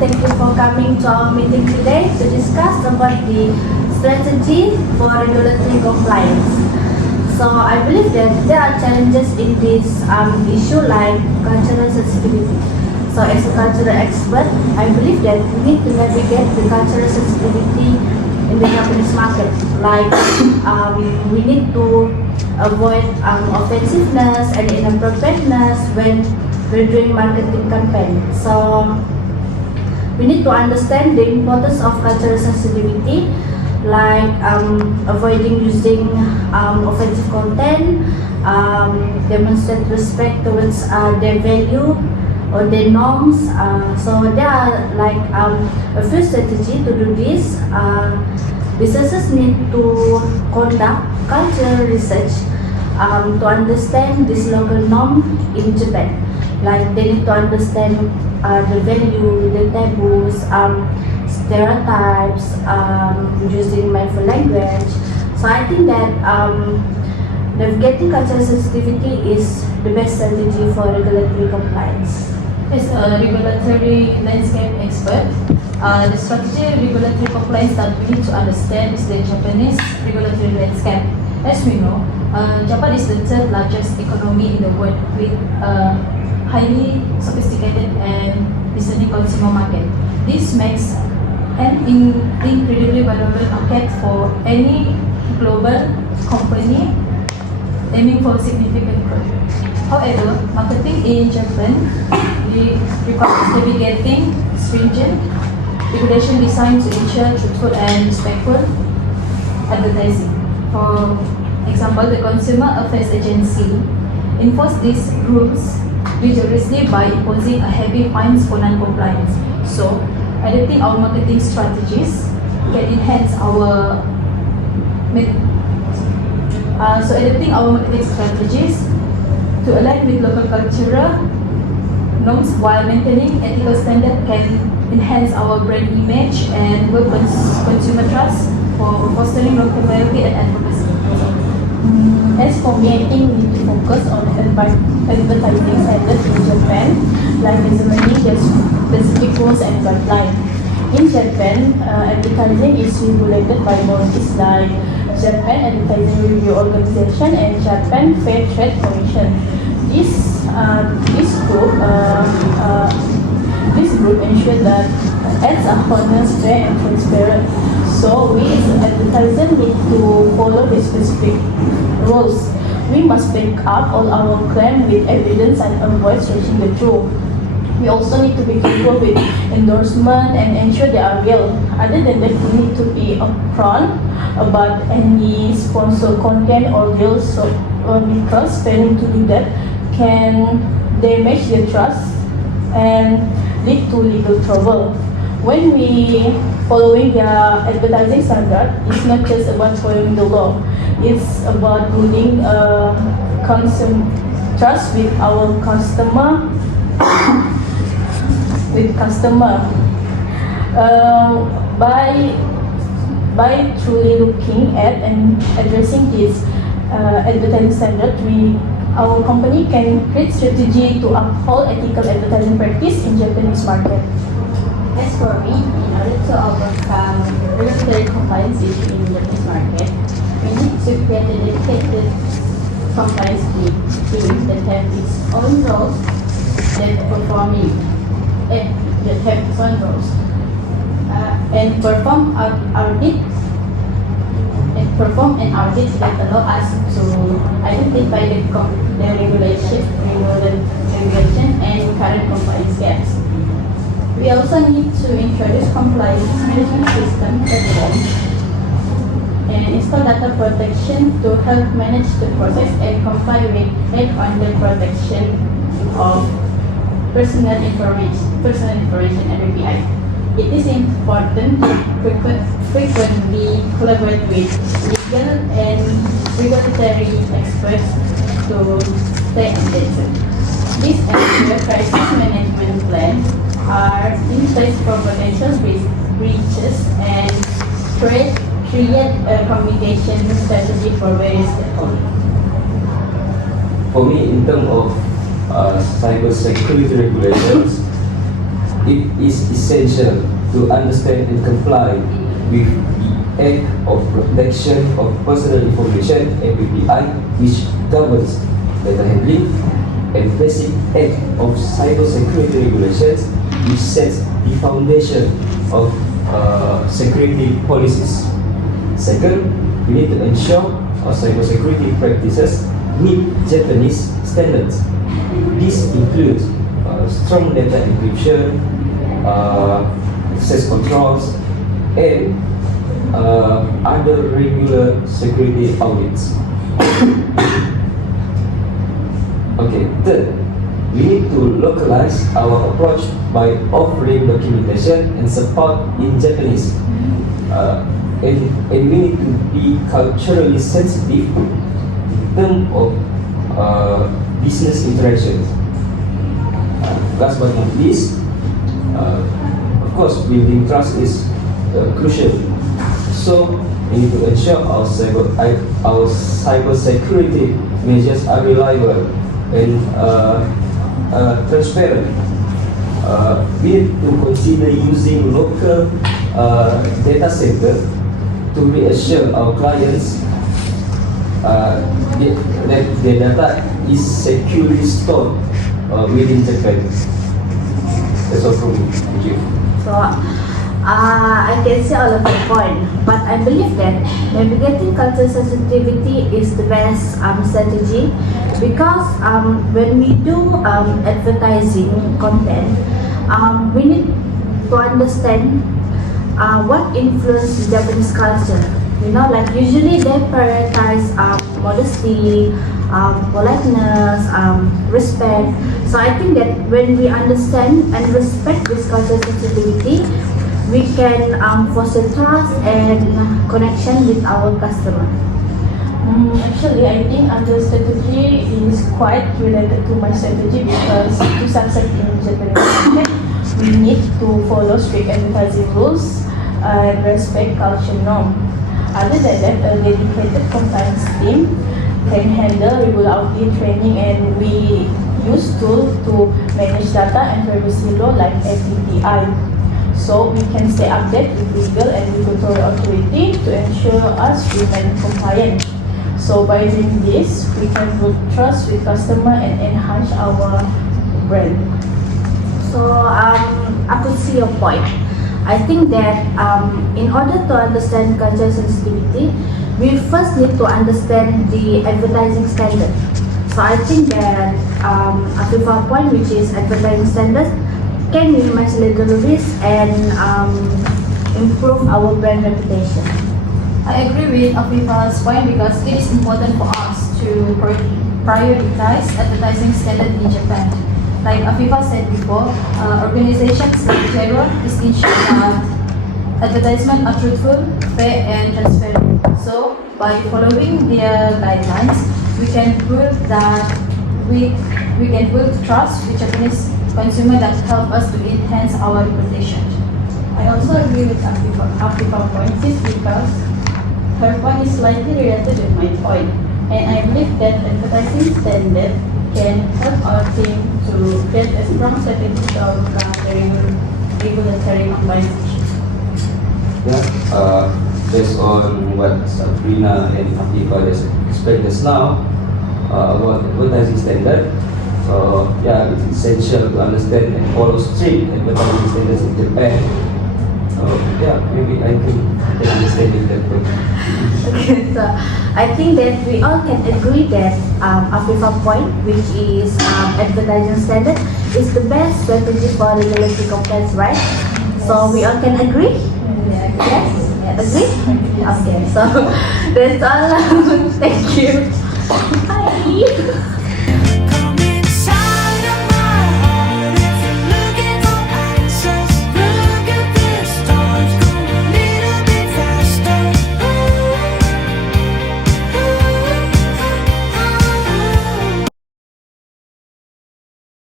Thank you for coming to our meeting today to discuss about the strategy for regulatory compliance. So I believe that there are challenges in this issue like cultural sensitivity. So as a cultural expert, I believe that we need to navigate the cultural sensitivity in the Japanese market. Like we need to avoid offensiveness and inappropriateness when we're doing marketing campaign. So we need to understand the importance of cultural sensitivity, like avoiding using offensive content, demonstrate respect towards their value or their norms. So there are like a few strategies to do this. Businesses need to conduct cultural research to understand this local norm in Japan. Like they need to understand the value, the taboos, stereotypes, using mindful language. So I think that navigating cultural sensitivity is the best strategy for regulatory compliance. As a regulatory landscape expert, the strategy regulatory compliance that we need to understand is the Japanese regulatory landscape. As we know, Japan is the third largest economy in the world with highly sophisticated and discerning consumer market. This makes an incredibly valuable market for any global company aiming for significant growth. However, marketing in Japan requires navigating stringent regulation designed to ensure truthful and respectful advertising. For example, the Consumer Affairs Agency enforce these rules rigorously by imposing a heavy fines for non-compliance. So, adapting our marketing strategies can enhance our marketing strategies to align with local cultural norms while maintaining ethical standards can enhance our brand image and build consumer trust for fostering local loyalty and advocacy. As for me, I think we need to focus on advertising standards in Japan, like examining their specific rules and guidelines. In Japan, advertising is regulated by bodies like Japan Advertising Review Organization and Japan Fair Trade Commission. This group ensures that ads are honest, fair, and transparent. So we as advertisers need to follow the specific rules. We must back up all our claims with evidence and avoid stretching the truth. We also need to be careful with endorsement and ensure they are real. Other than that, we need to be upfront about any sponsor content or deals, because failing to do that can damage their trust and lead to legal trouble. When we following the advertising standard, it's not just about following the law. It's about building trust with our customer. By truly looking at and addressing this advertising standard, our company can create strategy to uphold ethical advertising practice in Japanese market. As for me, in order to overcome regulatory compliance issue in the Japanese market, we need to create a dedicated compliance team that have its own roles that perform an audit that allow us to identify the regulation and current compliance gaps. We also need to introduce compliance management system platform and install data protection to help manage the process and comply with on the protection of personal information and FPEP. It is important to frequently collaborate with legal and regulatory experts to stay updated. This ensure crisis management plans are in place for potential breaches and create a communication strategy for various stakeholders. For me, in terms of cybersecurity regulations, it is essential to understand and comply with the Act of Protection of Personal Information (FPEP), which governs data handling, and Basic Act of Cybersecurity Regulations, which sets the foundation of security policies. Second, we need to ensure our cybersecurity practices meet Japanese standards. This includes strong data encryption, access controls, and other regular security audits. Okay, third, we need to localize our approach by offering documentation and support in Japanese. And we need to be culturally sensitive in terms of business interactions. Last but not least, of course, building trust is crucial. So we need to ensure our cybersecurity measures are reliable and transparent. We need to consider using local data center to reassure our clients that the data is securely stored within Japan. That's all from me. Thank you. So, I can see all of your point, but I believe that navigating cultural sensitivity is the best strategy, because when we do advertising content, we need to understand what influences Japanese culture. You know, like usually they prioritize modesty, politeness, respect. So I think that when we understand and respect this cultural sensitivity, we can foster trust and connection with our customer. Actually, I think other strategy is quite related to my strategy, because to succeed in Japanese market, we need to follow strict advertising rules and respect culture norm. Other than that, a dedicated compliance team can handle regular audit training, and we use tools to manage data and privacy law like FPEP. So we can stay updated with legal and regulatory authority to ensure us remain compliant. So by doing this, we can build trust with customer and enhance our brand. So I could see your point. I think that in order to understand cultural sensitivity, we first need to understand the advertising standard. So I think that a point, which is advertising standards, can minimize legal risk and improve our brand reputation. I agree with Afifa's point, because it is important for us to prioritize advertising standard in Japan. Like Afifa said before, organizations like Jaron is ensure that advertisements are truthful, fair, and transparent. So by following their guidelines, we can build trust with Japanese consumer that help us to enhance our reputation. I also agree with Afifa's point, because her point is slightly related with my point, and I believe that advertising standard can help our team to get a strong strategy to overcome the regulatory compliance issues. Yeah, based on what Sabrina and Afifa has explained just now about advertising standard. So yeah, it's essential to understand and follow strict advertising standards in Japan. So yeah, maybe I can understand it that way. Okay, so I think that we all can agree that Afifa point, which is advertising standard, is the best strategy for regulatory compliance, right? So we all can agree? Yes? Agree? Okay, so that's all. Thank you. Bye.